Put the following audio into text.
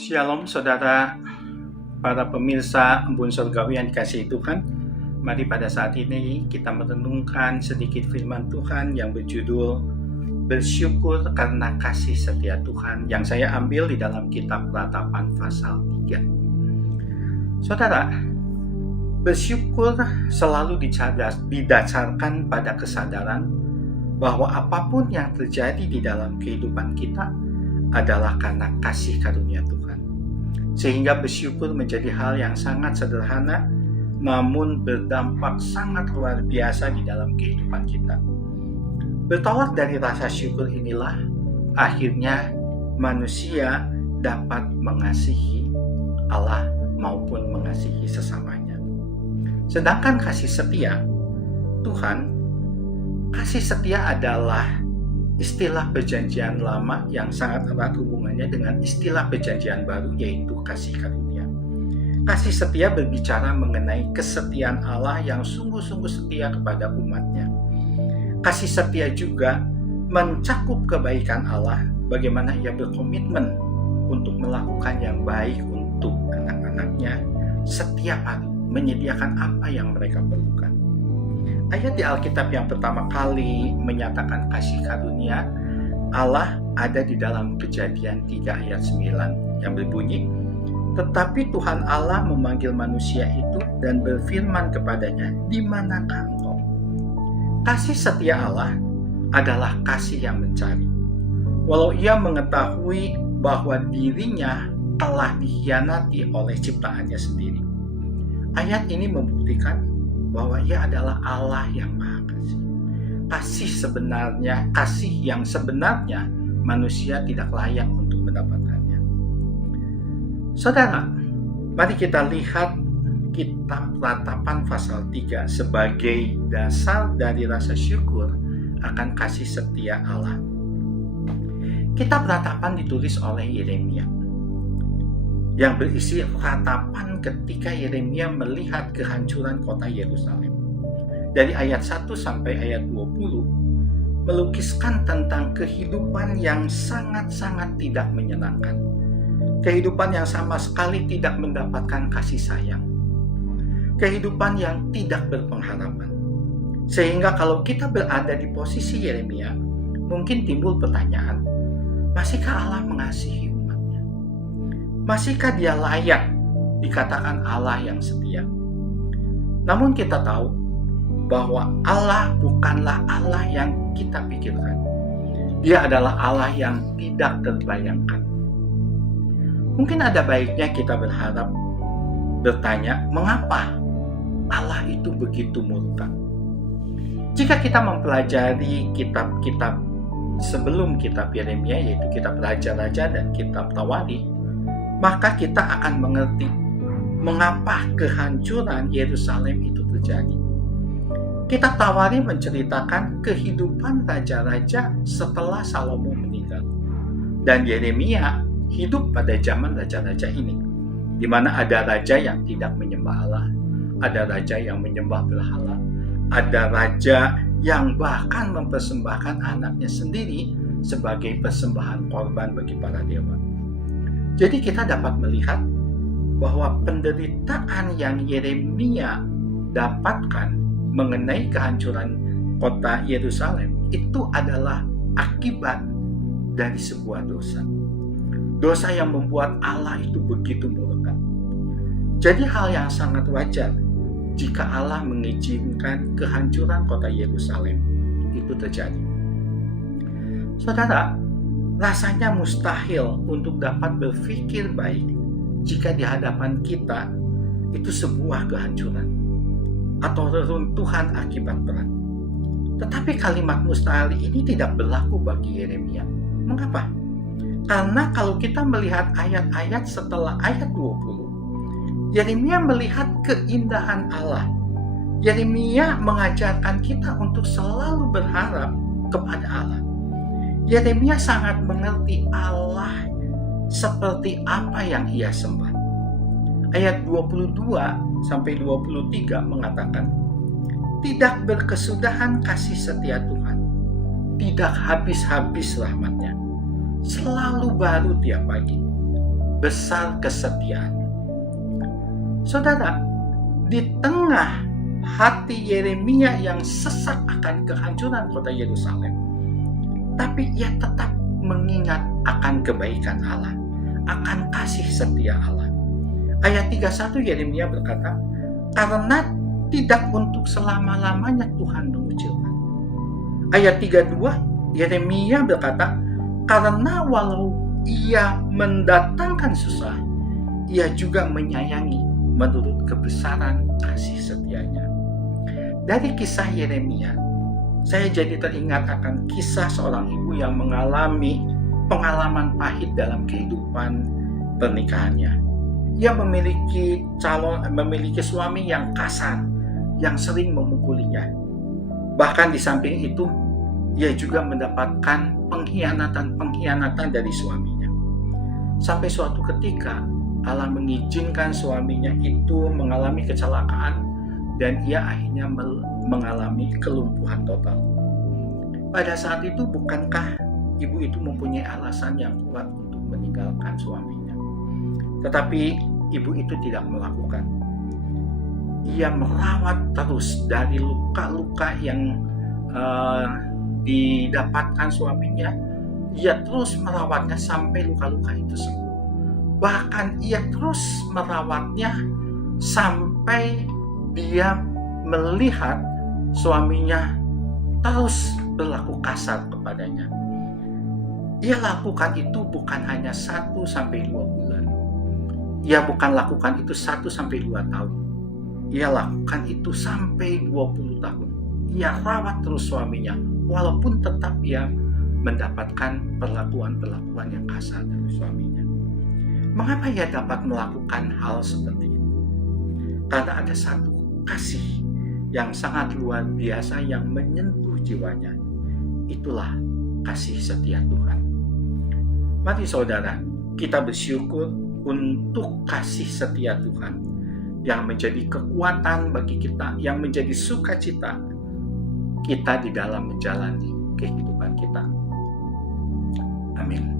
Shalom saudara, para pemirsa Embun Surgawi yang dikasihi Tuhan. Mari pada saat ini kita merenungkan sedikit firman Tuhan yang berjudul Bersyukur karena kasih setia Tuhan, yang saya ambil di dalam kitab Ratapan pasal 3. Saudara, bersyukur selalu didasarkan pada kesadaran bahwa apapun yang terjadi di dalam kehidupan kita adalah karena kasih karunia Tuhan. Sehingga bersyukur menjadi hal yang sangat sederhana, namun berdampak sangat luar biasa di dalam kehidupan kita. Bertolak dari rasa syukur inilah, akhirnya manusia dapat mengasihi Allah maupun mengasihi sesamanya. Sedangkan kasih setia Tuhan, kasih setia adalah istilah perjanjian lama yang sangat erat hubungannya dengan istilah perjanjian baru, yaitu kasih karunia. Kasih setia berbicara mengenai kesetiaan Allah yang sungguh-sungguh setia kepada umatnya. Kasih setia juga mencakup kebaikan Allah, bagaimana ia berkomitmen untuk melakukan yang baik untuk anak-anaknya setiap hari, menyediakan apa yang mereka perlukan. Ayat di Alkitab yang pertama kali menyatakan kasih karunia Allah ada di dalam Kejadian 3 ayat 9 yang berbunyi, "Tetapi Tuhan Allah memanggil manusia itu dan berfirman kepadanya, di manakah engkau?" Kasih setia Allah adalah kasih yang mencari. Walau ia mengetahui bahwa dirinya telah dikhianati oleh ciptaannya sendiri. Ayat ini membuktikan bahwa ia adalah Allah yang Maha Kasih. Kasih yang sebenarnya manusia tidak layak untuk mendapatkannya. Saudara, mari kita lihat kitab Ratapan pasal 3 sebagai dasar dari rasa syukur akan kasih setia Allah. Kitab Ratapan ditulis oleh Yeremia, yang berisi ratapan ketika Yeremia melihat kehancuran kota Yerusalem. Dari ayat 1 sampai ayat 20 melukiskan tentang kehidupan yang sangat-sangat tidak menyenangkan. Kehidupan yang sama sekali tidak mendapatkan kasih sayang. Kehidupan yang tidak berpengharapan. Sehingga kalau kita berada di posisi Yeremia, mungkin timbul pertanyaan, masihkah Allah mengasihi umatnya? Masihkah dia layak dikatakan Allah yang setia? Namun kita tahu bahwa Allah bukanlah Allah yang kita pikirkan. Dia adalah Allah yang tidak terbayangkan. Mungkin ada baiknya kita bertanya, mengapa Allah itu begitu murka? Jika kita mempelajari kitab-kitab sebelum kitab Yeremia, yaitu kitab Raja-Raja dan kitab Tawari, maka kita akan mengerti mengapa kehancuran Yerusalem itu terjadi. Kitab Tawari menceritakan kehidupan raja-raja setelah Salomo meninggal. Dan Yeremia hidup pada zaman raja-raja ini, di mana ada raja yang tidak menyembah Allah, ada raja yang menyembah berhala, ada raja yang bahkan mempersembahkan anaknya sendiri sebagai persembahan korban bagi para dewa. Jadi kita dapat melihat bahwa penderitaan yang Yeremia dapatkan mengenai kehancuran kota Yerusalem itu adalah akibat dari sebuah dosa. Dosa yang membuat Allah itu begitu murka. Jadi hal yang sangat wajar jika Allah mengizinkan kehancuran kota Yerusalem itu terjadi. Saudara, rasanya mustahil untuk dapat berpikir baik jika di hadapan kita itu sebuah kehancuran atau reruntuhan akibat perang. Tetapi kalimat mustahil ini tidak berlaku bagi Yeremia. Mengapa? Karena kalau kita melihat ayat-ayat setelah ayat 20, Yeremia melihat keindahan Allah. Yeremia mengajarkan kita untuk selalu berharap kepada Allah. Yeremia sangat mengerti Allah seperti apa yang ia sembah. Ayat 22 sampai 23 mengatakan, "Tidak berkesudahan kasih setia Tuhan, tidak habis-habis rahmat-Nya, selalu baru tiap pagi. besar kesetiaannya. Saudara, di tengah hati Yeremia yang sesak akan kehancuran kota Yerusalem, tapi ia tetap mengingat akan kebaikan Allah, akan kasih setia Allah. Ayat 31 Yeremia berkata, karena tidak untuk selama-lamanya Tuhan mengucilkan. Ayat 32 Yeremia berkata, karena walau ia mendatangkan susah, ia juga menyayangi menurut kebesaran kasih setianya. Dari kisah Yeremia, saya jadi teringat akan kisah seorang ibu yang mengalami pengalaman pahit dalam kehidupan pernikahannya. Ia memiliki suami yang kasar, yang sering memukulinya. Bahkan di samping itu, ia juga mendapatkan pengkhianatan dari suaminya. Sampai suatu ketika, Allah mengizinkan suaminya itu mengalami kecelakaan dan ia akhirnya mengalami kelumpuhan total. Pada saat itu, bukankah ibu itu mempunyai alasan yang kuat untuk meninggalkan suaminya? Tetapi ibu itu tidak melakukan. Ia merawat terus dari luka-luka yang didapatkan suaminya. Ia terus merawatnya sampai luka-luka itu sembuh. Bahkan ia terus merawatnya sampai dia melihat suaminya terus berlaku kasar kepadanya. Ia lakukan itu bukan hanya 1-2 bulan. Ia bukan lakukan itu 1-2 tahun. Ia lakukan itu sampai 20 tahun. Ia rawat terus suaminya, walaupun tetap ia mendapatkan perlakuan-perlakuan yang kasar dari suaminya. Mengapa ia dapat melakukan hal seperti itu? Karena ada satu kasih yang sangat luar biasa yang menyentuh jiwanya. Itulah kasih setia Tuhan. Mari saudara, kita bersyukur untuk kasih setia Tuhan yang menjadi kekuatan bagi kita, yang menjadi sukacita kita di dalam menjalani kehidupan kita. Amin.